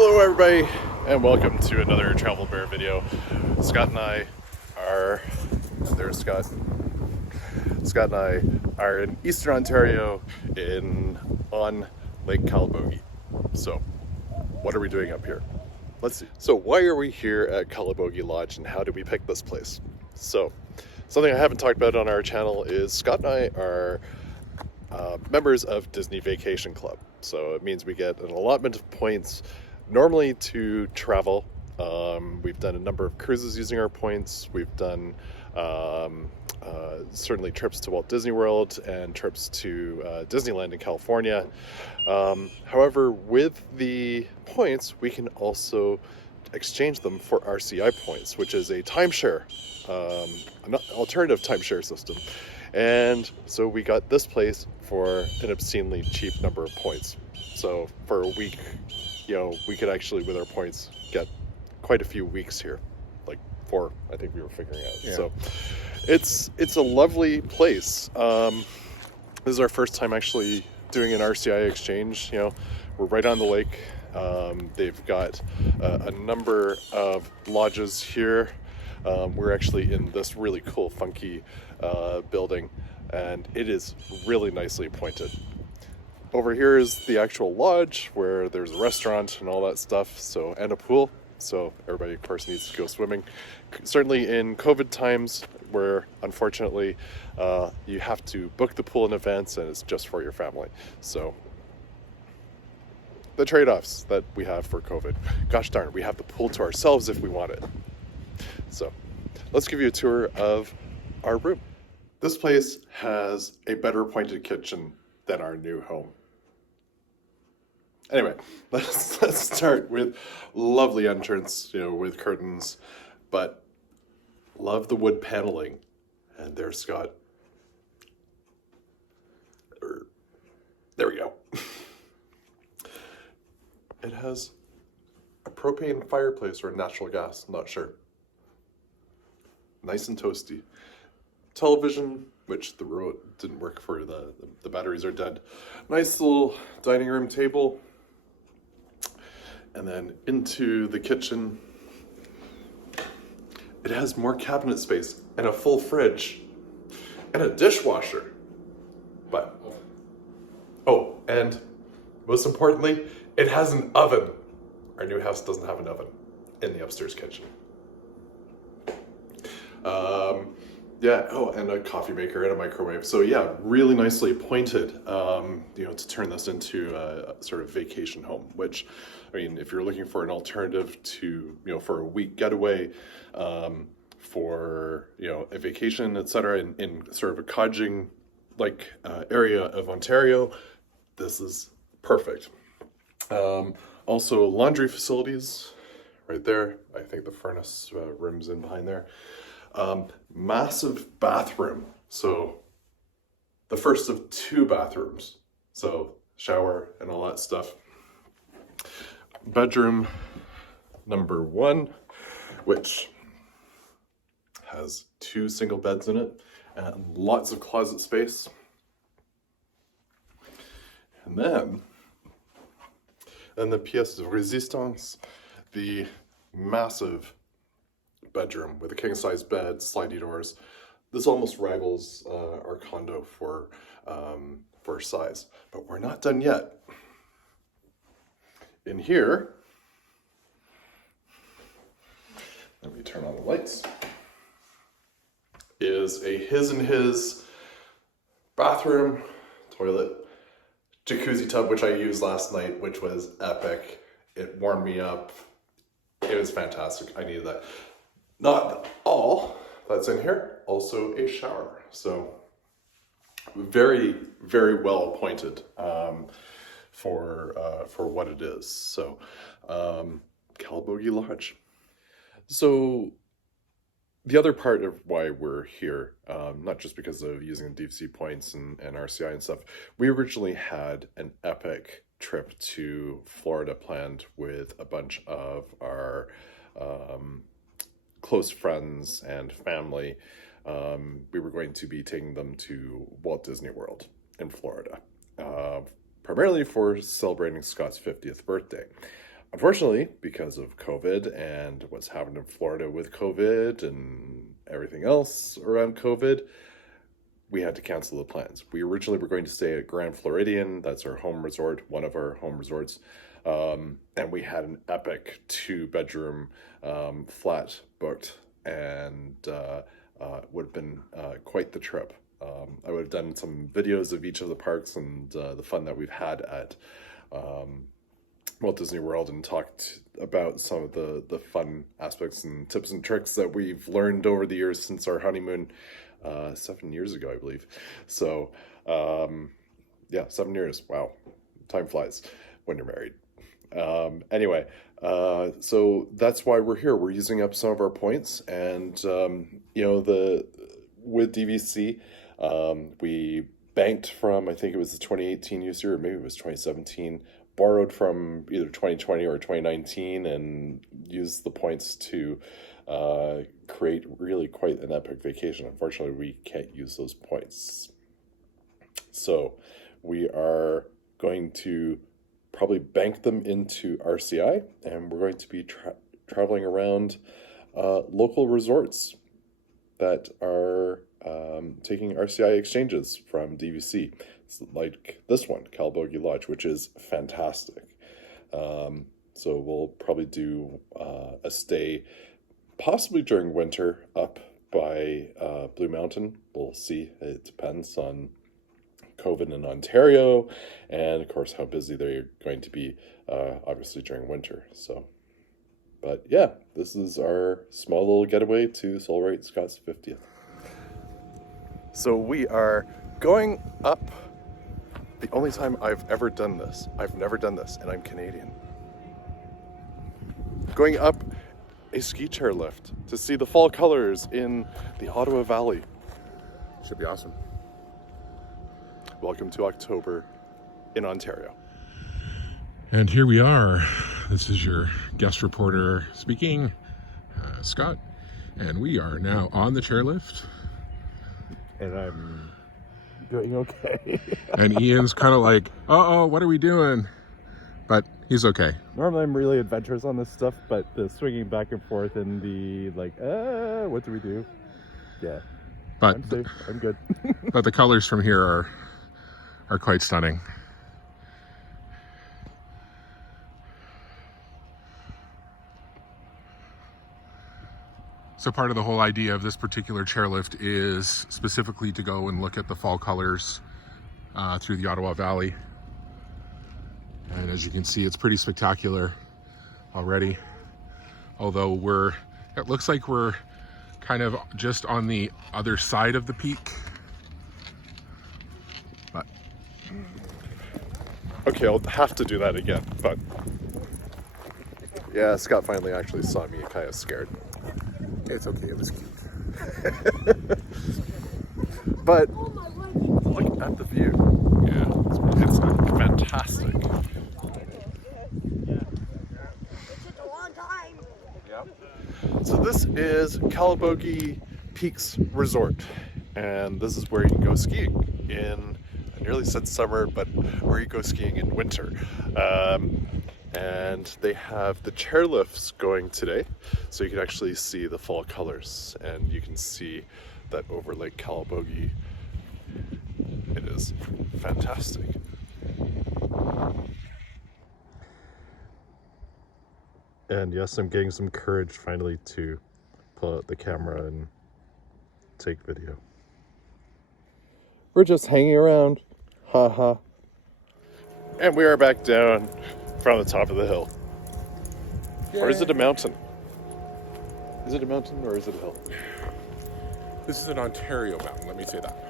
Hello everybody, and welcome to another Travel Bear video. Scott and I are, there's Scott. Scott and I are in Eastern Ontario on Lake Calabogie. So, what are we doing up here? Let's see. So why are we here at Calabogie Lodge and how did we pick this place? So, something I haven't talked about on our channel is Scott and I are members of Disney Vacation Club. So it means we get an allotment of points normally to travel. We've done a number of cruises using our points. We've done certainly trips to Walt Disney World and trips to Disneyland in California. However, with the points, we can also exchange them for RCI points, which is a timeshare, an alternative timeshare system. And so we got this place for an obscenely cheap number of points. So for a week, we could actually, with our points, get quite a few weeks here, like 4, I think we were figuring out. Yeah. So it's a lovely place. This is our first time actually doing an RCI exchange. We're right on the lake. They've got a number of lodges here. We're actually in this really cool, funky building, and it is really nicely appointed. Over here is the actual lodge where there's a restaurant and all that stuff, and a pool. So everybody, of course, needs to go swimming. Certainly in COVID times, where unfortunately you have to book the pool in advance and it's just for your family. So the trade-offs that we have for COVID. Gosh darn, we have the pool to ourselves if we want it. So let's give you a tour of our room. This place has a better appointed kitchen than our new home. Anyway, let's start with lovely entrance, with curtains, but love the wood paneling. And there's Scott. There we go. It has a propane fireplace or natural gas, not sure. Nice and toasty. Television, which the remote didn't work for, the batteries are dead. Nice little dining room table. And then into the kitchen. It has more cabinet space and a full fridge and a dishwasher. And most importantly, it has an oven. Our new house doesn't have an oven in the upstairs kitchen. And a coffee maker and a microwave. So yeah, really nicely appointed, to turn this into a sort of vacation home, which, if you're looking for an alternative to, for a week getaway, for, a vacation, etc., in sort of a cottaging area of Ontario, this is perfect. Also laundry facilities right there. I think the furnace room's in behind there. Massive bathroom. So the first of 2 bathrooms. So shower and all that stuff. Bedroom number 1, which has 2 single beds in it and lots of closet space. And then the pièce de résistance, the massive bedroom with a king-size bed, sliding doors. This almost rivals our condo for size, but we're not done yet. In here, let me turn on the lights, is a his bathroom, toilet, jacuzzi tub, which I used last night, which was epic. It warmed me up. It was fantastic. I needed that. Not all that's in here, also a shower. So very, very well appointed for what it is. So Calabogie Lodge. So the other part of why we're here, not just because of using DVC points and RCI and stuff, we originally had an epic trip to Florida planned with a bunch of our close friends and family. We were going to be taking them to Walt Disney World in Florida, primarily for celebrating Scott's 50th birthday. Unfortunately, because of COVID and what's happened in Florida with COVID and everything else around COVID, we had to cancel the plans. We originally were going to stay at Grand Floridian. That's our home resort, one of our home resorts. And we had an epic 2-bedroom flat booked, and would have been quite the trip. I would have done some videos of each of the parks and the fun that we've had at Walt Disney World, and talked about some of the fun aspects and tips and tricks that we've learned over the years since our honeymoon 7 years ago, I believe. So yeah, 7 years. Wow, time flies when you're married. Anyway, so that's why we're here. We're using up some of our points, and you know, with DVC, we banked from, I think it was the 2018 use year, or maybe it was 2017, borrowed from either 2020 or 2019, and used the points to create really quite an epic vacation. Unfortunately, we can't use those points. So we are going to probably bank them into RCI, and we're going to be traveling around local resorts that are taking RCI exchanges from DVC. It's like this one, Calabogie Lodge, which is fantastic. So we'll probably do a stay, possibly during winter, up by Blue Mountain. We'll see. It depends on COVID in Ontario, and of course how busy they're going to be, obviously during winter. So, but yeah, this is our small little getaway to celebrate Scott's 50th. So we are going up. The only time I've ever done this, I've never done this, and I'm Canadian. Going up a ski chair lift to see the fall colors in the Ottawa Valley. Should be awesome. Welcome to October in Ontario. And here we are. This is your guest reporter speaking, Scott. And we are now on the chairlift. And I'm doing okay. And Ian's kind of like, uh-oh, what are we doing? But he's okay. Normally I'm really adventurous on this stuff, but the swinging back and forth and the like, what do we do? Yeah, but I'm safe. I'm good. But the colors from here are quite stunning. So part of the whole idea of this particular chairlift is specifically to go and look at the fall colors through the Ottawa Valley. And as you can see, it's pretty spectacular already. Although it looks like we're kind of just on the other side of the peak. But okay, I'll have to do that again. But yeah, Scott finally actually saw me kind of scared. it's okay, it was cute. But look at the view. Yeah, it's fantastic. So this is Calabogie Peaks Resort, and this is where you can go skiing in, I nearly said summer, but where you go skiing in winter. And they have the chairlifts going today, so you can actually see the fall colors, and you can see that over Lake Calabogie. It is fantastic. And yes, I'm getting some courage finally to pull out the camera and take video. We're just hanging around. Haha. And we are back down from the top of the hill. Yay. Or is it a mountain? Is it a mountain or is it a hill? This is an Ontario mountain, let me say that.